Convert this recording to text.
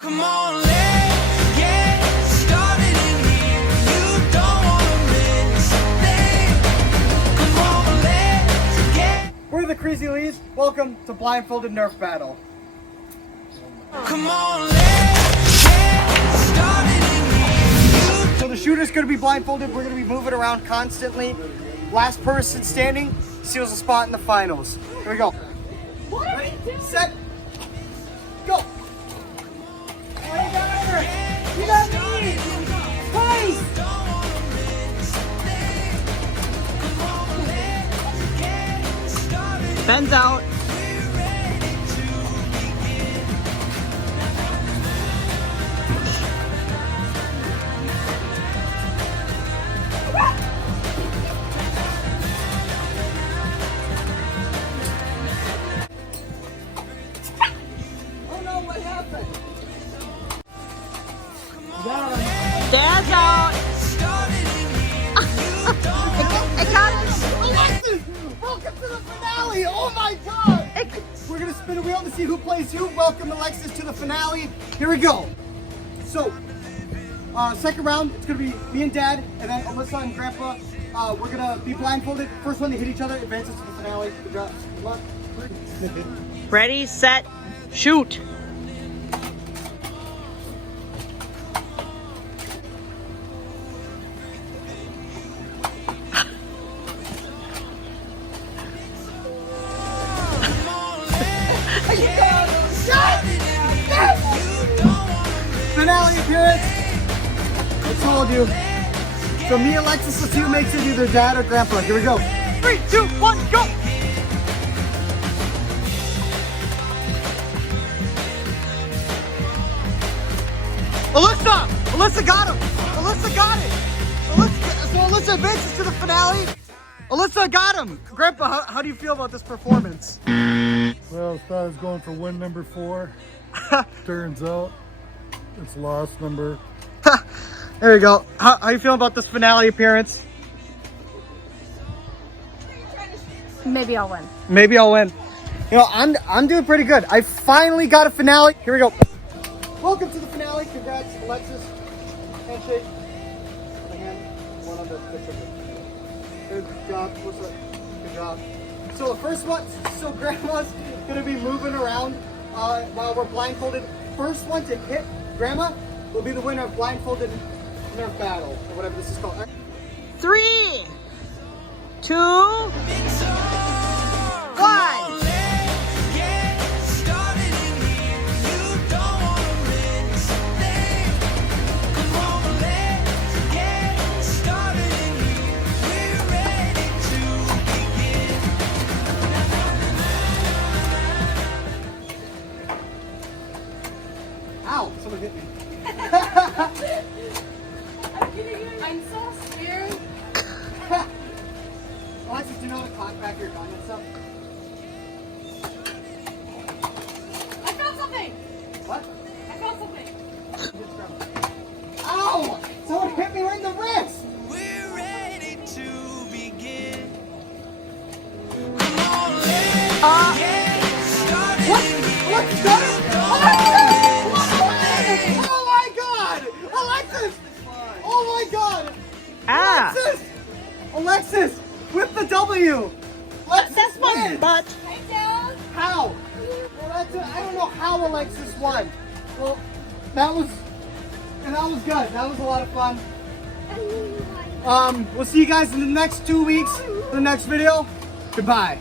Come on, let's get started in here. You don't wanna miss a thing. Come on, let's get. We're the CrazyLees. Welcome to Blindfolded Nerf Battle. Come on, let's get started in here. So the shooter's gonna be blindfolded. We're gonna be moving around constantly. Last person standing seals a spot in the finals. Here we go. Ready, set, go. Oh, you got her. You got me. Twice. Ben's out. Oh no, what happened? Dad's out. I got it. Alexis, welcome to the finale. Oh my God. We're gonna spin a wheel to see who plays who. Welcome Alexis to the finale. Here we go. So, second round, it's gonna be me and Dad, and then Alyssa and Grandpa. We're gonna be blindfolded. First one to hit each other advances to the finale. Good job. Good luck. Ready, set, shoot. Finale appearance. I told you. So me, Alexis, let's see who makes it, either Dad or Grandpa. Here we go. 3, 2, 1, go! Alyssa got him! Alyssa got it! So Alyssa advances to the finale. Alyssa got him! Grandpa, how do you feel about this performance? Well, I thought I was going for win number 4. Turns out it's loss number. There you go. How you feeling about this finale appearance? Maybe I'll win. Maybe I'll win. You know, I'm doing pretty good. I finally got a finale. Here we go. Welcome to the finale. Congrats, Alexis. Handshake. On the hand. One on the trigger. Good job. What's up? Good job. So the first one, so Grandma's gonna be moving around while we're blindfolded. First one to hit Grandma will be the winner of Blindfolded Nerf Battle, or whatever this is called. 3, 2, 1. Ow! Someone hit me. I'm so scared. Alexis, do you know how to cock back your gun and stuff? I found something. What? I found something. Ow! Someone hit me right in the wrist! We're ready to begin. Come on, let's get started. What? Alexis got it? Alexis! Oh my God! Alexis! Oh my God! Ah. Alexis! Alexis! With the W! Alexis That's one wins. butt. How? Well, I don't know how Alexis won. Well, that was good. That was a lot of fun. We'll see you guys in the next 2 weeks for the next video. Goodbye.